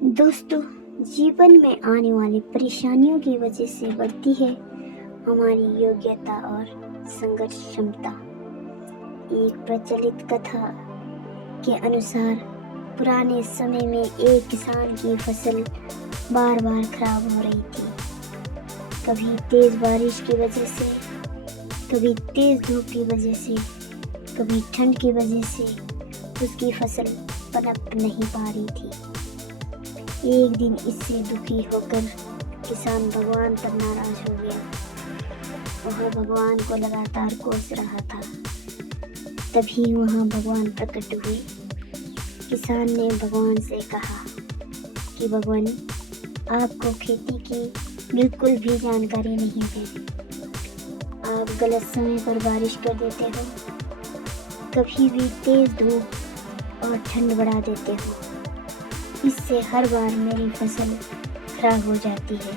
दोस्तों, जीवन में आने वाली परेशानियों की वजह से बढ़ती है हमारी योग्यता और संघर्ष क्षमता। एक प्रचलित कथा के अनुसार पुराने समय में एक किसान की फसल बार बार खराब हो रही थी। कभी तेज बारिश की वजह से, कभी तेज धूप की वजह से, कभी ठंड की वजह से उसकी फसल पनप नहीं पा रही थी। एक दिन इससे दुखी होकर किसान भगवान पर नाराज हो गया। वह भगवान को लगातार कोस रहा था। तभी वहाँ भगवान प्रकट हुए। किसान ने भगवान से कहा कि भगवान, आपको खेती की बिल्कुल भी जानकारी नहीं है। आप गलत समय पर बारिश कर देते हो, कभी भी तेज धूप और ठंड बढ़ा देते हो। इससे हर बार मेरी फसल खराब हो जाती है।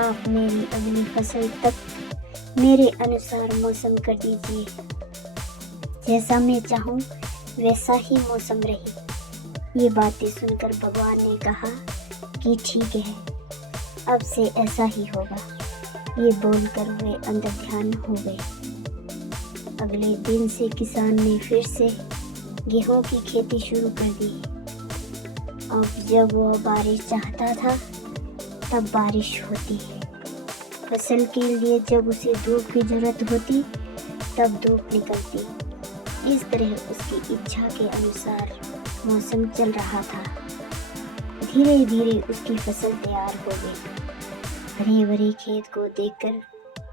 आप मेरी अगली फसल तक मेरे अनुसार मौसम कर दीजिए। जैसा मैं चाहूँ वैसा ही मौसम रहे। ये बातें सुनकर भगवान ने कहा कि ठीक है, अब से ऐसा ही होगा। ये बोलकर वे अंदर ध्यान हो गए। अगले दिन से किसान ने फिर से गेहूं की खेती शुरू कर दी। अब जब वह बारिश चाहता था तब बारिश होती है। फसल के लिए जब उसे धूप की जरूरत होती तब धूप निकलती। इस तरह उसकी इच्छा के अनुसार मौसम चल रहा था। धीरे धीरे उसकी फसल तैयार हो गई। हरे भरे खेत को देखकर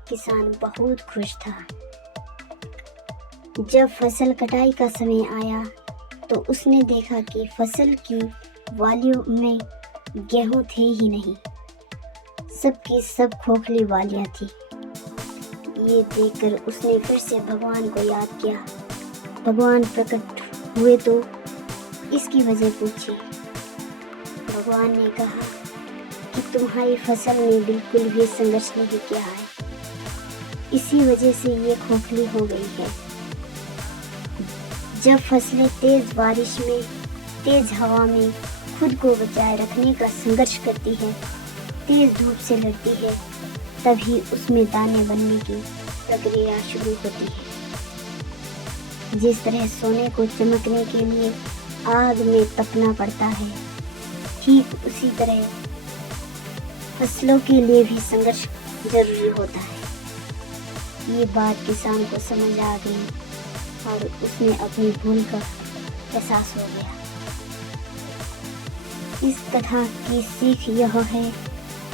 किसान बहुत खुश था। जब फसल कटाई का समय आया तो उसने देखा कि फसल की वालियों में गेहूं थे ही नहीं, सबकी सब खोखली वालियां थी। ये देखकर उसने फिर से भगवान को याद किया। भगवान प्रकट हुए तो इसकी वजह पूछी। भगवान ने कहा कि तुम्हारी फसल ने बिल्कुल भी संघर्ष नहीं किया है, इसी वजह से ये खोखली हो गई है। जब फसलें तेज बारिश में, तेज हवा में खुद को बचाए रखने का संघर्ष करती है, तेज धूप से लड़ती है, तभी उसमें दाने बनने की प्रक्रिया शुरू होती है। जिस तरह सोने को चमकने के लिए आग में तपना पड़ता है, ठीक उसी तरह फसलों के लिए भी संघर्ष जरूरी होता है। ये बात किसान को समझ आ गई और उसने अपनी भूल का एहसास हो गया। इस कथा की सीख यह है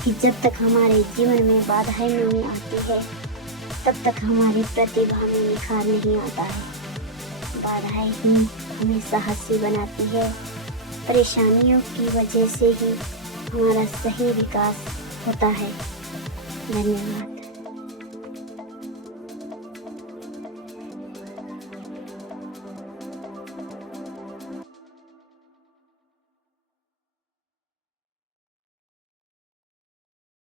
कि जब तक हमारे जीवन में बाधाएं नहीं आती है, तब तक हमारी प्रतिभा में निखार नहीं आता है। बाधाएं ही हमें साहसी बनाती है। परेशानियों की वजह से ही हमारा सही विकास होता है। धन्यवाद।